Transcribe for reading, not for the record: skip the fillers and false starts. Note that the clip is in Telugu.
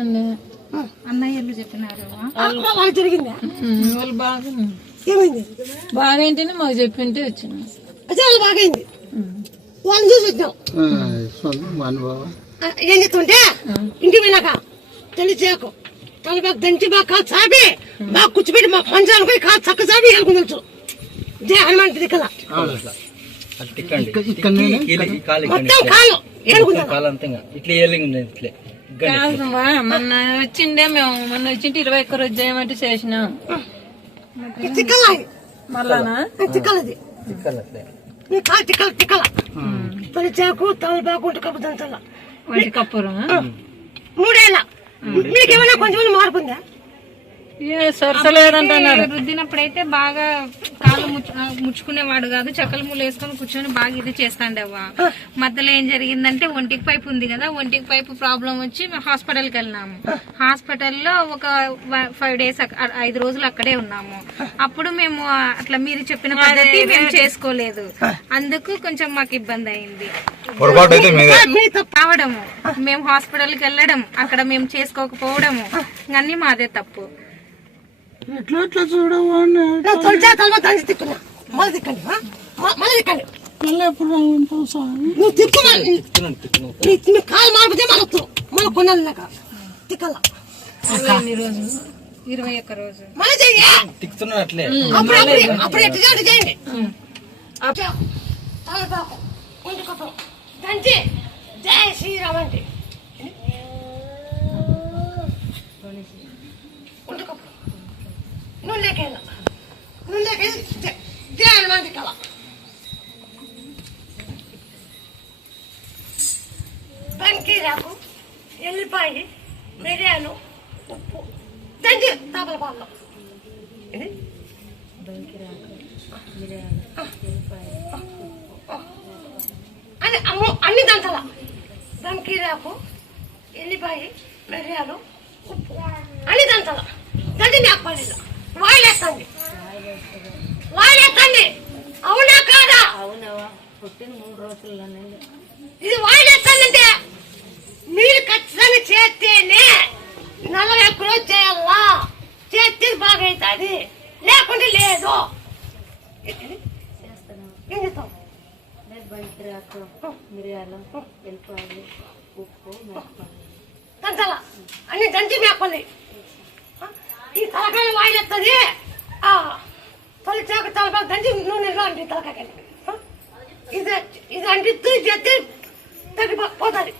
తెలుసండి. అన్నయ్యలు చెప్పినారు వాళ్ళు జరిగిందా? వాళ్ళు బాగా ఏమైంది? బాగా ఏంటంటే మాకు చెప్పింటే వచ్చిన వాళ్ళు బాగైంది. వాళ్ళని చూసి వచ్చాం. ఏం చెప్తుంటే ఇంటికి పోయినాక తెలిసాకు తను బాగా దంచి బాగా కాదు చాపి బాగా కూర్చోబెట్టి మా పంచాలు పోయి కాదు చక్క చాపి వెళ్ళుకుని తెలుసు. జయ హనుమాన్ దిక్కల మొత్తం కాలు కాదమ్మా. మొన్న వచ్చిండే మేము మొన్న వచ్చింటే 21 రోజు చేయమంటే చేసినాం. తిక్కల మళ్ళానా తిక్కలది కాలు తిక్కల తిక్కల తొలిచాకు తలబాకు ఉంటే కప్పు దంచాల వాటి కప్పురం 3 ఏళ్ళ. మీకేమైనా కొంచెం మార్పు ఉందా? సరసలేదంటున్నారు. రుద్దినప్పుడైతే బాగా కాళ్ళు ముచ్చుకునేవాడు కాదు, చెక్కలు ముళ్ళు వేసుకొని కూర్చొని బాగా ఇది చేస్తాండేవా. మధ్యలో ఏం జరిగిందంటే ఒంటికి పైపు ఉంది కదా, ఒంటికి పైపు ప్రాబ్లం వచ్చి మేము హాస్పిటల్కి వెళ్ళినాము. హాస్పిటల్లో ఒక 5 days 5 రోజులు అక్కడే ఉన్నాము. అప్పుడు మేము అట్లా మీరు చెప్పిన పద్ధతి మేము చేసుకోలేదు, అందుకు కొంచెం మాకు ఇబ్బంది అయింది. రావడము, మేము హాస్పిటల్కి వెళ్ళడం, అక్కడ మేము చేసుకోకపోవడము అన్ని మాదే తప్పు. ఎట్లా చూడమని తిక్కున్నా మళ్ళీ తిక్కండి మళ్ళీ తిక్కండి. నువ్వు తిక్కున్నా మీ కాలు మారిపోతే మనకు మన కొన్నాక తిక్కల 21 రోజు మళ్ళీ చెయ్యి. అప్పుడు ఎట్లా చేయండి. తలపాకు ఉండుకోపం దంచి జయ శ్రీరామ్ అంటే ఉండుకోపం నూనెకేసి జయ హనుమాన్ తిక్కల బంకీరాకు ఎల్లిపాయి మిరియాలు ఉప్పు దంచి తాపల పాలలో అన్ని దంచాల. బంకీరాకు ఎల్లిపాయి మిరియాలు ఉప్పు అన్ని దంచాల. దంచి మేకపల్లిలో వాయిలేస్తండి అవునా కాదా? పుట్టిన 3 రోజుల్లోనే ఇది వాయిలేస్తానంటే మీరు ఖచ్చితంగా చేస్తేనే 41 రోజు చేయాలా, చేస్తే బాగా అవుతుంది, లేకుంటే లేదు. ఏం చేస్తాం? బంకిరాకు మిరియాలు ఎల్లిపాయలు ఉప్పు దంచాల అన్ని దంచి మేకపల్లి. ఈ తలకాయ వాయిలేస్తుంది, తొలి చేక తలపాకు దంచి నూనెలో అండి తలకాయ ఇది అంటిస్తూ చేస్తే తగ్గిపోతుంది.